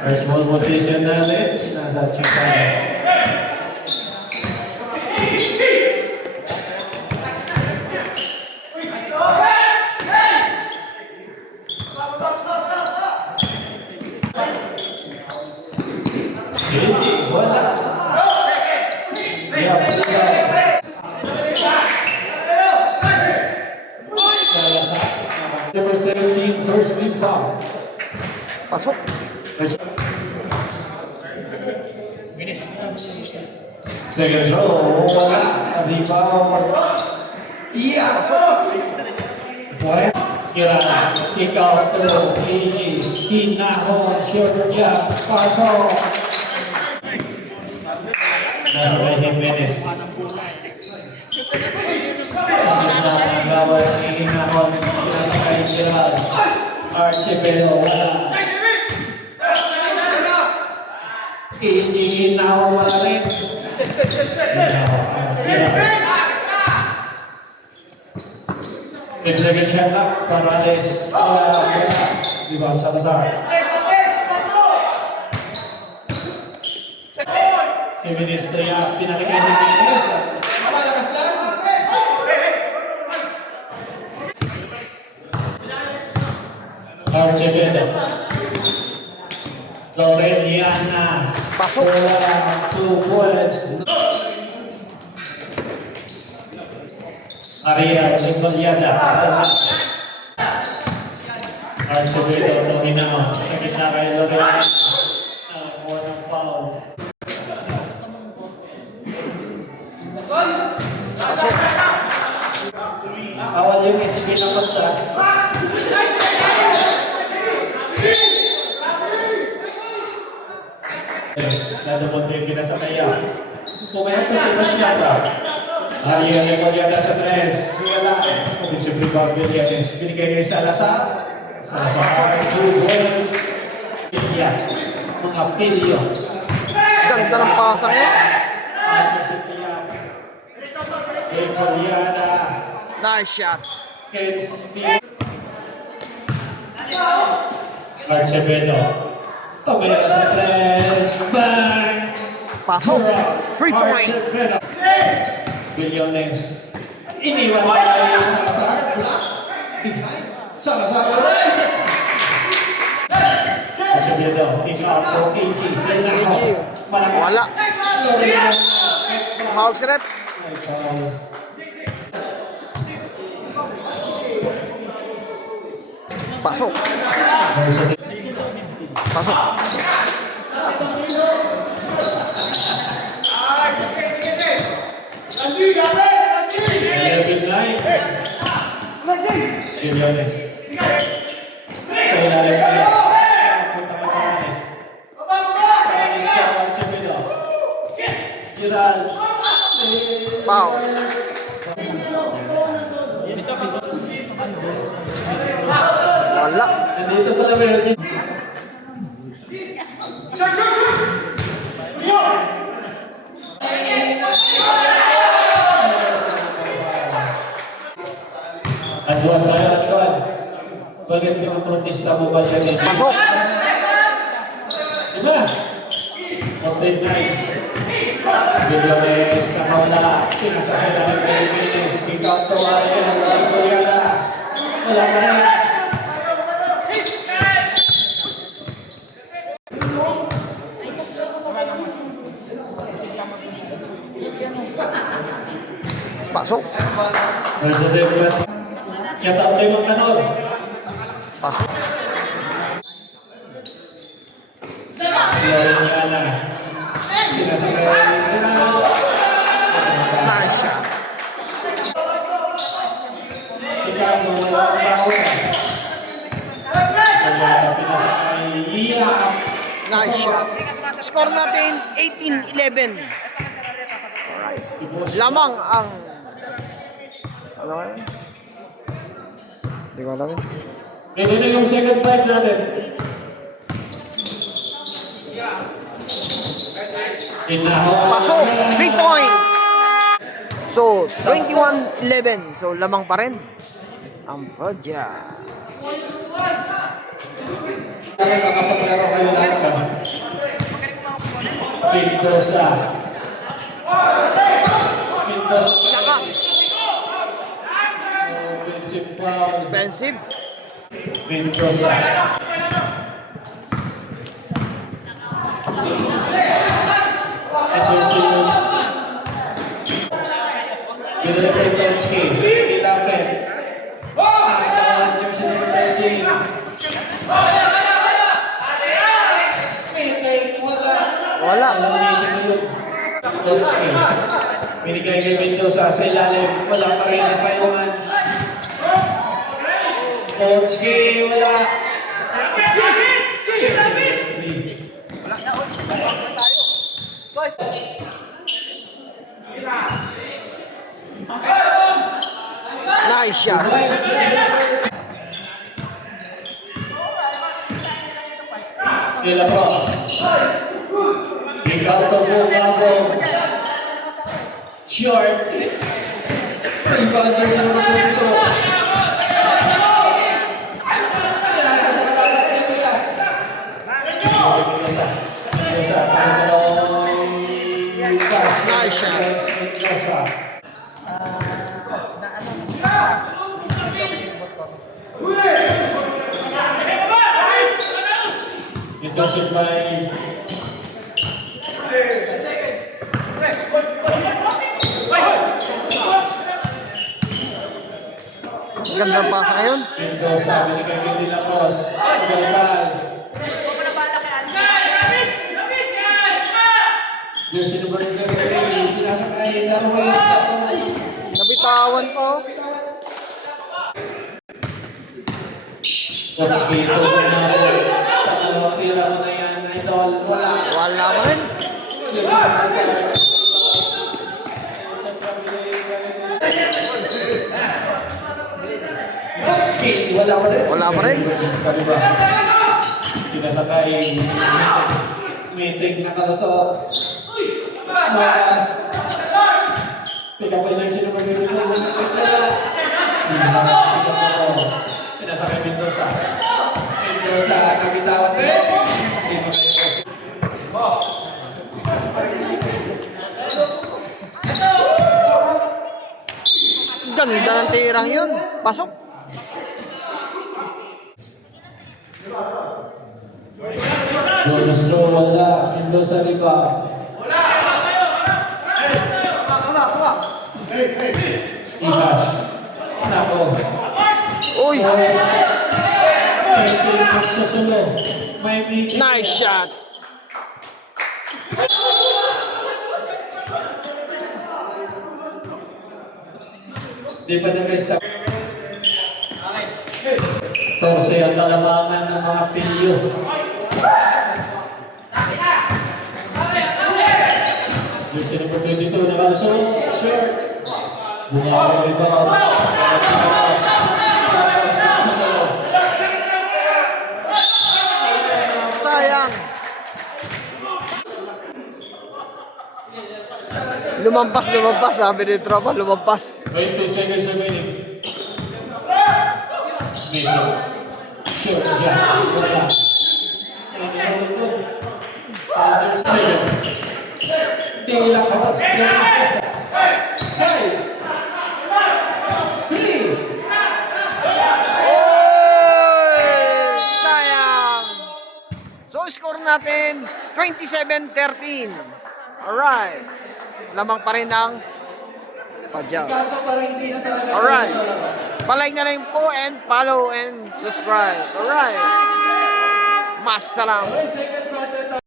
First ball position natin, nasa Chicago. Number 17, first team foul. Pasok. Second throw, wala. Rebound. Yeah. Pasok. Point. Kirana. Kick out to AG. Hinahon. Shoulder jab. Pasok. Nasa Jimenez. Nagawal ni Hinahon. Nasa kay Gerald. Archipelo. Wala. Hinahon wala rin. Second shot lang. Parales. Rebound Salazar. Jimenez Daya. Pinalikan ni Jimenez. Malakas lang. Archipelo. Loreniana. Pasok. 2 points. Maria Limbaliada. Archibald Dominamo. Sa gitna kay Lorena. More ng foul. Pasok. Awal yung HP na pasa. Nadumot yung pinasakaya. Pumayat na si Masyada. Maria Limbaliada sa 3. Wala. Kung si Pribag Villianes. Binigay kay Salazar. Salazar. 2 points. Mga pilyo. Ganda ng pasang yun. Limbaliada. Nice shot. Archevedo. Tumira sa 3. Bang! Pasok. 3 point. Villones. Iniwan na yung Salazar. Behind. Salazar. Archevedo. Kick out for AG. Wala. Mahawag si rep. Pasok. Pasok. Villones. Sa ilalim kaya. Punta kay Paranes. Paranes ka, Archevedo. Gerald. Foul. Wala. Nandito pala meron. Aduan tayo, aduan. Bakit yung protesta mo ba yan? Pasok. Diba? Update 9. Villones, nakawala. Pinasakay na ng Jimenez. Kick out to Ariel. Wala ka rin. Pasok. President West. Yata tayo magtanong. Pasok. Loreniana. Pinasakay. Nice shot. Chicago. Pinasakay. Yeah. Nice shot. Score natin 18-11. Alright. Lamang ang... Ano nga yun? Hindi ko alam yun. Ito na yung second fight natin. Pasok! 3 point! So, 21-11. So, lamang pa rin. ang Padya. Kaya makapaglaro kayo lahat. Mendoza. Mendoza. Lakas. Offensive foul. Offensive. Mendoza. Attention. Middleton-Tensky. Ilapit. Jersey number 13. Wala. Tensky. Binigay kay Mendoza sa ilalim. Wala pa rin ang payungan. Tensky. Wala. Nice shot. Ila Bronx. Ikaw to Bumabo. Short. Rebound sa mga punto. Nasa sa kalaban ni Pilas. Nice shot. Intensive by Gandang pasa ngayon. Mendoza, binigay kay Dilacos. Galibal. Jersey number 33, sinasakay Darwin. Nabitawan po. Tensky, over na po. Pangalawang tira mo na yan, idol. Wala. Wala pa rin. Tensky, wala pa rin. Wala pa rin. Kaliba. Sinasakay. Meeting na kalusot. Makas. Pagkapay lang siya naman yung Pinasakay Mendoza. Mendoza, kapitawan ko. Ganda ng tirang yun. Pasok. Bonus go, wala. Mendoza riba. Ibas. Nako. Uy. May tinig sa sulong. May meeting. Nice shot. Di pa nag-restart. Torse ang kalamangan ng mga pilyo. Jersey number 22 na kalusot. Sure. Bunga ko rin ba? Sayang. Lumampas, sabi ni tropa, lumampas. 20 seconds remaining. Medyo. Sure. Yeah. Wala. Under seconds. Tila kawas. Hey! 3! Oy! Sayang. So, score natin 27-13. Alright. Lamang pa rin ang Padya. Alright. Palike na lang po and follow and subscribe. Alright. Mas salam. Second quarter.